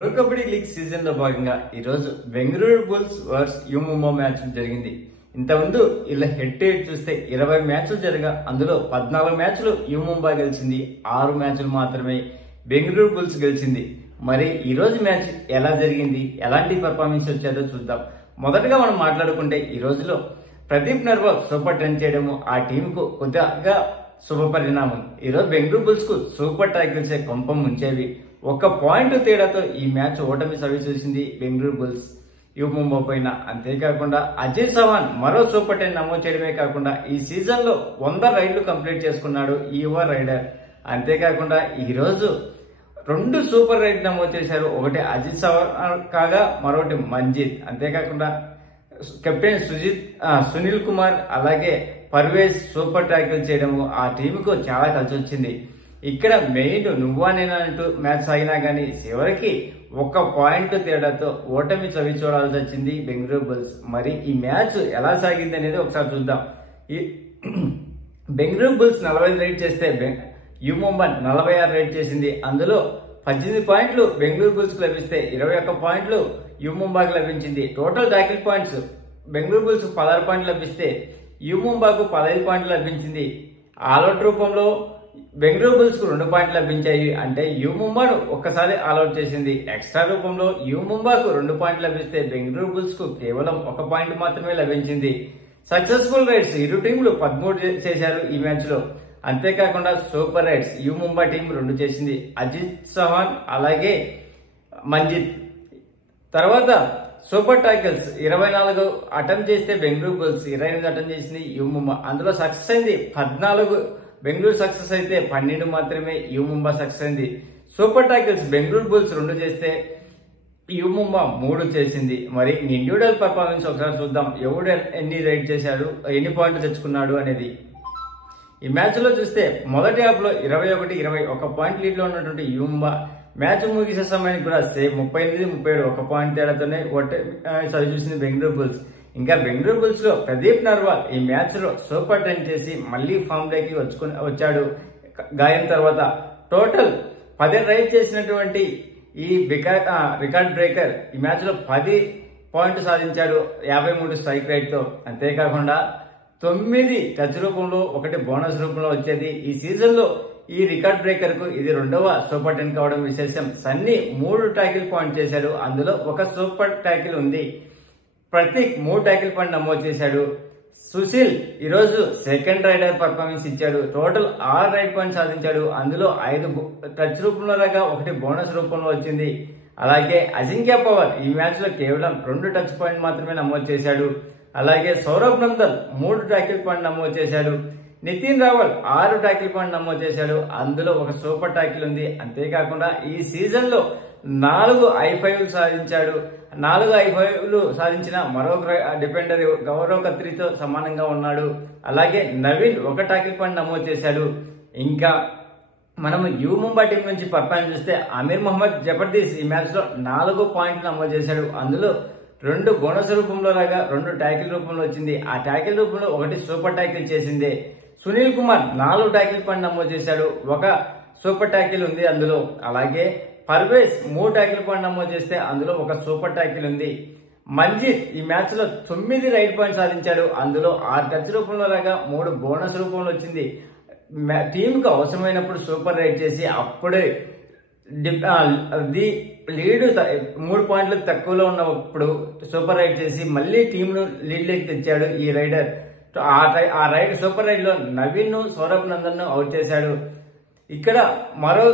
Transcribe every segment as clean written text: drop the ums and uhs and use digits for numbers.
Pro kabaddi league season లో భాగంగా ఈ రోజు Bengaluru bulls versus you Mumba match జరిగింది. ఇంతకుముందు ఇలా హెడ్ టు హెడ్ చూస్తే 20 మ్యాచ్లు జరగా అందులో 14 మ్యాచ్లు యు ముంబా గెలిచింది, 6 మ్యాచ్లు మాత్రమే బెంగళూరు బుల్స్ గెలిచింది. మరి ఈ రోజు మ్యాచ్ ఎలా జరిగింది, ఎలాంటి పర్ఫార్మెన్స్ వచ్చారో చూద్దాం. మొదటగా మనం మాట్లాడుకుంటే ఈ రోజులో ప్రదీప్ నర్వాల్ సూపర్ 10 చేయడము ఆ టీమ్ కు కొద్దిగా శుభ పరిణామం. ఈ రోజు బెంగళూరు బుల్స్ కు సూపర్ టైకిల్స్ కొంపం ముంచేవి. ఒక్క పాయింట్ తేడాతో ఈ మ్యాచ్ ఓటమి సవి చూసింది బెంగళూరు బుల్స్ యు ముంబా పైన. అంతేకాకుండా అజయ్ చౌహాన్ మరో సూపర్ 10 నమోదు చేయడమే కాకుండా ఈ సీజన్ లో 100 రైడ్లు కంప్లీట్ చేసుకున్నాడు ఈ యువ రైడర్. అంతేకాకుండా ఈ రోజు 2 సూపర్ రైడ్ నమోదు చేశారు. ఒకటి అజిత్ చౌహాన్ కాగా మరొకటి మంజిత్. అంతేకాకుండా కెప్టెన్ సునీల్ కుమార్ అలాగే పర్వేజ్ సూపర్ ట్యాకిల్ చేయడము ఆ టీంకు చాలా కలిసి వచ్చింది. ఇక్కడ మెయిన్ నువ్వా నేనా అంటూ మ్యాచ్ సాగినా గానీ చివరికి 1 పాయింట్ తేడాతో ఓటమి చవి చూడాల్సి వచ్చింది బెంగళూరు బుల్స్. మరి ఈ మ్యాచ్ ఎలా సాగింది అనేది ఒకసారి చూద్దాం. ఈ బెంగళూరు బుల్స్ 45 రైడ్ చేస్తే యు ముంబా 46 రైడ్ చేసింది. అందులో 18 పాయింట్లు బెంగళూరు బుల్స్ కు లభిస్తే 21 పాయింట్లు యు ముంబాకు లభించింది. Total tackle points Bengaluru bulls 16 పాయింట్లు లభిస్తే యు ముంబాకు 15 పాయింట్లు లభించింది. ఆల్అౌట్ రూపంలో బెంగళూరు బుల్స్ కు 2 పాయింట్లు లభించాయి. అంటే యు ముంబాను ఒక్కసారి ఆల్అౌట్ చేసింది. ఎక్స్ట్రా రూపంలో యు ముంబాకు 2 పాయింట్లు లభిస్తే బెంగళూరు బుల్స్ కు కేవలం 1 పాయింట్ మాత్రమే లభించింది. సక్సెస్ఫుల్ రైడ్స్ ఇరు టీంలు 13 చేశారు ఈ మ్యాచ్ లో. అంతేకాకుండా super rides you Mumba team 2 చేసింది, అజిత్ చౌహాన్ అలాగే మంజిత్. తర్వాత సూపర్ టాకిల్స్ 24 అటెంప్ట్ చేస్తే బెంగళూరు బుల్స్ 28 అటెంప్ట్ చేసింది యు ముంబా. అందులో సక్సెస్ అయింది 14 బెంగళూరు సక్సెస్ అయితే 12 మాత్రమే యు ముంబా సక్సెస్ అయింది. సూపర్ టాకిల్స్ బెంగళూరు బుల్స్ 2 చేస్తే యు ముంబా 3 చేసింది. మరి ఇండివిజువల్ పర్ఫార్మెన్స్ ఒకసారి చూద్దాం. ఎవడు ఎన్ని రైడ్ చేశాడు, ఎన్ని పాయింట్లు తెచ్చుకున్నాడు అనేది. ఈ మ్యాచ్ లో చూస్తే మొదటి హాఫ్ లో 21-20 1 పాయింట్ లీడ్ లో ఉన్నటువంటి యు ముంబా మ్యాచ్ ముగిసే సమయానికి కూడా సేమ్ 38-37 1 పాయింట్ తేడాతోనే చదివి చూసింది బెంగళూరు బుల్స్. ఇంకా బెంగళూరు బుల్స్ లో ప్రదీప్ నర్వాల్ ఈ మ్యాచ్ లో సూపర్ 10 చేసి మళ్లీ ఫామ్ లోకి వచ్చాడు తర్వాత. టోటల్ 10 రైడ్ చేసినటువంటి ఈ రికార్డ్ బ్రేకర్ ఈ మ్యాచ్ లో 10 పాయింట్లు సాధించాడు 53 స్ట్రైక్ రేట్ తో. అంతేకాకుండా 9 టచ్ రూపంలో 1 బోనస్ రూపంలో వచ్చేది. ఈ సీజన్ లో ఈ రికార్డ్ బ్రేకర్ కు ఇది 2వ సూపర్ 10 కావడం విశేషం. సన్నీ 3 ట్యాకిల్ పాయింట్ చేశాడు. అందులో 1 సూపర్ ట్యాకిల్ ఉంది. ప్రతీక్ 3 ట్యాకిల్ పాయింట్ నమోదు చేశాడు. సుశీల్ ఈరోజు సెకండ్ రైడర్ పర్ఫార్మెన్స్ ఇచ్చాడు. టోటల్ 6 రైడ్ పాయింట్ సాధించాడు. అందులో 5 టచ్ రూపంలో రాగా 1 బోనస్ రూపంలో వచ్చింది. అలాగే అజింక్య పవర్ ఈ మ్యాచ్ లో కేవలం 2 టచ్ పాయింట్ మాత్రమే నమోదు చేశాడు. అలాగే సౌరభ్ నందల్ 3 ట్యాకిల్ పాయింట్ నమోదు చేశాడు. నితిన్ రావల్ 6 ట్యాకిల్ పాయింట్ నమోదు చేశాడు. అందులో 1 సూపర్ ట్యాకిల్ ఉంది. అంతేకాకుండా ఈ సీజన్ లో 4 I5లు సాధించాడు. 4 I5లు సాధించిన మరొక డిఫెండర్ గౌరవ్ ఖత్రీతో సమానంగా ఉన్నాడు. అలాగే నవీన్ 1 ట్యాకిల్ పాయింట్ నమోదు చేశాడు. ఇంకా మనం యు ముంబా టీం నుంచి పర్ఫార్మెన్స్ చూస్తే అమీర్ మొహమ్మద్ జబర్దస్త్ ఈ మ్యాచ్ లో 4 పాయింట్లు నమోదు చేశాడు. అందులో 2 బోనస్ రూపంలో రాగా 2 ట్యాకిల్ రూపంలో వచ్చింది. ఆ ట్యాకిల్ రూపంలో 1 సూపర్ ట్యాకిల్ చేసింది. సునీల్ కుమార్ 4 ట్యాకిల్ పాయింట్ నమోదు చేశాడు. 1 సూపర్ ట్యాకిల్ ఉంది అందులో. అలాగే పర్వేజ్ 3 ట్యాకిల్ పాయింట్ నమోదు చేస్తే అందులో 1 సూపర్ ట్యాకిల్ ఉంది. మంజిత్ ఈ మ్యాచ్ లో 9 రైడ్ పాయింట్ సాధించాడు. అందులో 6 టచ్ రూపంలో రాగా 3 బోనస్ రూపంలో వచ్చింది. టీమ్ కు అవసరమైనప్పుడు సూపర్ రైడ్ చేసి అప్పుడే లీడ్ 3 పాయింట్లు తక్కువలో ఉన్నప్పుడు సూపర్ రైడ్ చేసి మళ్ళీ టీమ్ ను లీడ్ లోకి తెచ్చాడు ఈ రైడర్. ఆ రైడ్ సూపర్ రైడ్ లో నవీన్ ను సౌరభ్ నందన్ ను అవుట్ చేశాడు. ఇక్కడ మరో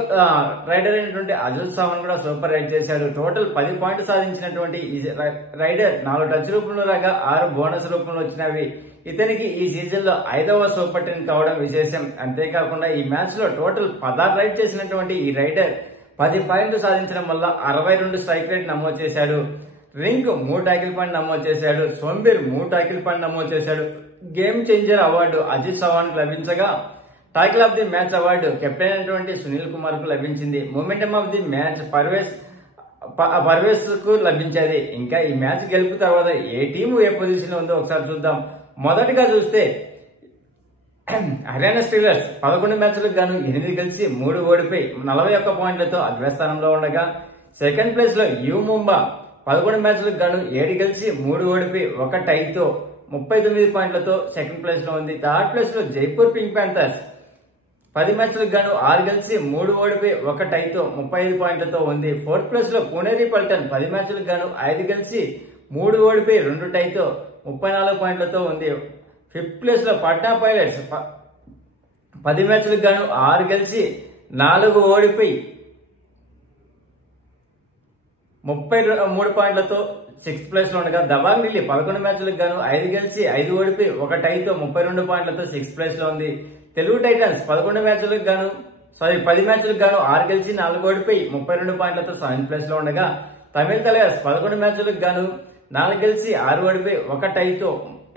రైడర్ అయినటువంటి అజిత్ చౌహాన్ కూడా సూపర్ రైడ్ చేశాడు. టోటల్ 10 పాయింట్లు సాధించినటువంటి ఈ రైడర్ 4 టచ్ రూపంలో రాగా 6 బోనస్ రూపంలో వచ్చినవి. ఇతనికి ఈ సీజన్ లో 5వ సూపర్ 10 కావడం విశేషం. అంతేకాకుండా ఈ మ్యాచ్ లో టోటల్ 16 రైడ్ చేసినటువంటి ఈ రైడర్ 10 పాయింట్లు సాధించడం వల్ల 62 స్ట్రైక్ రేట్ నమోదు చేశాడు. రింక్ 3 ట్యాకిల్ పాయింట్ నమోదు చేశాడు. సోంబీర్ 3 ట్యాకిల్ పాయింట్ నమోదు చేశాడు. Game changer award Ajit Chauhan కు లభించగా tackle of the match award captain అయినటువంటి సునీల్ కుమార్ కు లభించింది. Momentum of the match Parvez కు లభించేది. ఇంకా ఈ మ్యాచ్ గెలుపు తర్వాత ఏ టీము ఏ పొజిషన్ లో ఉందో ఒకసారి చూద్దాం. మొదటిగా చూస్తే హర్యానా స్టీలర్స్ 11 మ్యాచ్లకు గాను 8 గెలిచి 3 ఓడిపోయి 41 పాయింట్లతో అగ్రస్థానంలో ఉండగా సెకండ్ ప్లేస్ లో యు ముంబా 11 మ్యాచ్లకు గాను 7 గెలిచి 3 ఓడిపోయి 1 టైతో 39 పాయింట్లతో సెకండ్ ప్లేస్ లో ఉంది. థర్డ్ ప్లేస్ లో జైపూర్ పింక్ ప్యాంథర్స్ 10 మ్యాచ్లకు గాను 6 గెలిచి 3 ఓడిపోయి 1 టైతో 35 పాయింట్లతో ఉంది. ఫోర్త్ ప్లేస్ లో పుణేరి పల్టన్ 10 మ్యాచ్లకు గాను 5 గెలిచి 3 ఓడిపోయి 2 టైతో 34 పాయింట్లతో ఉంది. ఫిఫ్త్ ప్లేస్ లో పట్నా పైలట్స్ 10 మ్యాచ్లకు గాను 6 గెలిచి 4 ఓడిపోయి 33 పాయింట్లతో సిక్స్త్ ప్లేస్ లో ఉండగా దబాంగ్ ఢిల్లీ 11 మ్యాచ్లకు గాను 5 గెలిచి 5 ఓడిపోయి 1 టైతో 32 పాయింట్లతో సిక్స్త్ ప్లేస్ లో ఉంది. తెలుగు టైటన్స్ 10 మ్యాచ్లకు గాను 6 గెలిచి 4 ఓడిపోయి 32 పాయింట్లతో సెవెంత్ ప్లేస్ లో ఉండగా తమిళ టైగర్స్ 11 మ్యాచ్లకు గాను 4 గెలిచి 6 ఓడిపోయి 1 టైతో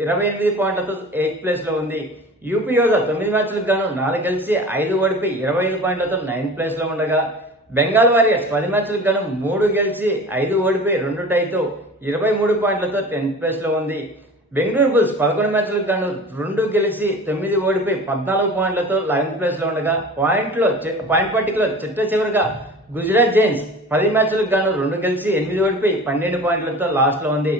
28 పాయింట్లతో ఎయిత్ ప్లేస్ లో ఉంది. యూపీ యోధా 9 మ్యాచ్లకు గాను 4 గెలిచి 5 ఓడిపోయి 25 పాయింట్లతో నైన్త్ ప్లేస్ లో ఉండగా బెంగాల్ వారియర్స్ 10 మ్యాచ్లకు గాను 3 గెలిచి 5 ఓడిపోయి 2 టైతో 23 పాయింట్లతో 10th ప్లేస్ లో ఉంది. బెంగళూరు బుల్స్ 11 మ్యాచ్లకు గాను 2 గెలిచి 9 ఓడిపోయి 14 పాయింట్లతో 11th ప్లేస్ లో ఉండగా పాయింట్ పట్టికలో చిట్ట చివరిగా గుజరాత్ జైన్స్ 10 మ్యాచ్లకు గాను 2 గెలిచి 8 ఓడిపోయి 12 పాయింట్లతో లాస్ట్ లో ఉంది.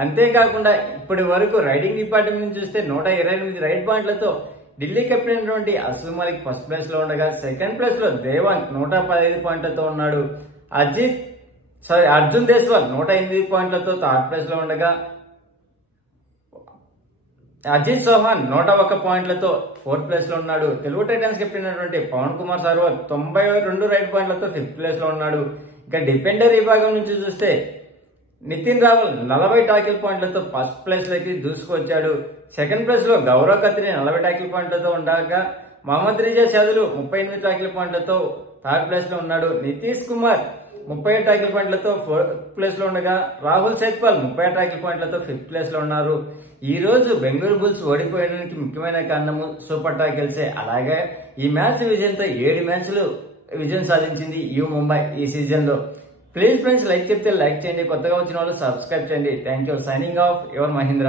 అంతేకాకుండా ఇప్పటి వరకు రైడింగ్ డిపార్ట్మెంట్ నుంచి చూస్తే 128 రైడ్ పాయింట్లతో ఢిల్లీ కెప్టెన్ అయినటువంటి అస్లం మలిక్ ఫస్ట్ ప్లేస్ లో ఉండగా సెకండ్ ప్లేస్ లో దేవాంగ్ 115 పాయింట్లతో ఉన్నాడు. అర్జున్ దేశ్వాల్ 108 పాయింట్లతో థర్డ్ ప్లేస్ లో ఉండగా అజిత్ చౌహాన్ 101 పాయింట్లతో ఫోర్త్ ప్లేస్ లో ఉన్నాడు. తెలుగు టైటన్స్ కెప్టెన్ అయినటువంటి పవన్ కుమార్ సర్వర్ 92 రైడ్ పాయింట్లతో ఫిఫ్త్ ప్లేస్ లో ఉన్నాడు. ఇక డిఫెండర్ విభాగం నుంచి చూస్తే నితిన్ రావల్ 40 టాకిల్ పాయింట్లతో ఫస్ట్ ప్లేస్ లోకి దూసుకొచ్చాడు. సెకండ్ ప్లేస్ లో గౌరవ్ ఖత్రి 40 టాకిల్ పాయింట్లతో ఉండగా మహమ్మద్ రిజా చదులు 38 టాకిల్ పాయింట్లతో థర్డ్ ప్లేస్ లో ఉన్నాడు. నితీష్ కుమార్ 37 టాకిల్ పాయింట్లతో ఫోర్త్ ప్లేస్ లో ఉండగా రాహుల్ సైత్పాల్ 30 టాకిల్ పాయింట్లతో ఫిఫ్త్ ప్లేస్ లో ఉన్నారు. ఈ రోజు బెంగళూరు బుల్స్ ఓడిపోయడానికి ముఖ్యమైన కారణము సూపర్ టాకిల్సే. అలాగే ఈ మ్యాచ్ విజయంతో 7 మ్యాచ్లు విజయం సాధించింది యు ముంబై ఈ సీజన్ లో. ప్లీజ్ ఫ్రెండ్స్ లైక్ చెప్తే లైక్ చేయండి, కొత్తగా వచ్చిన వాళ్ళు సబ్స్క్రైబ్ చేయండి. Thank you. Signing off your Mahindra.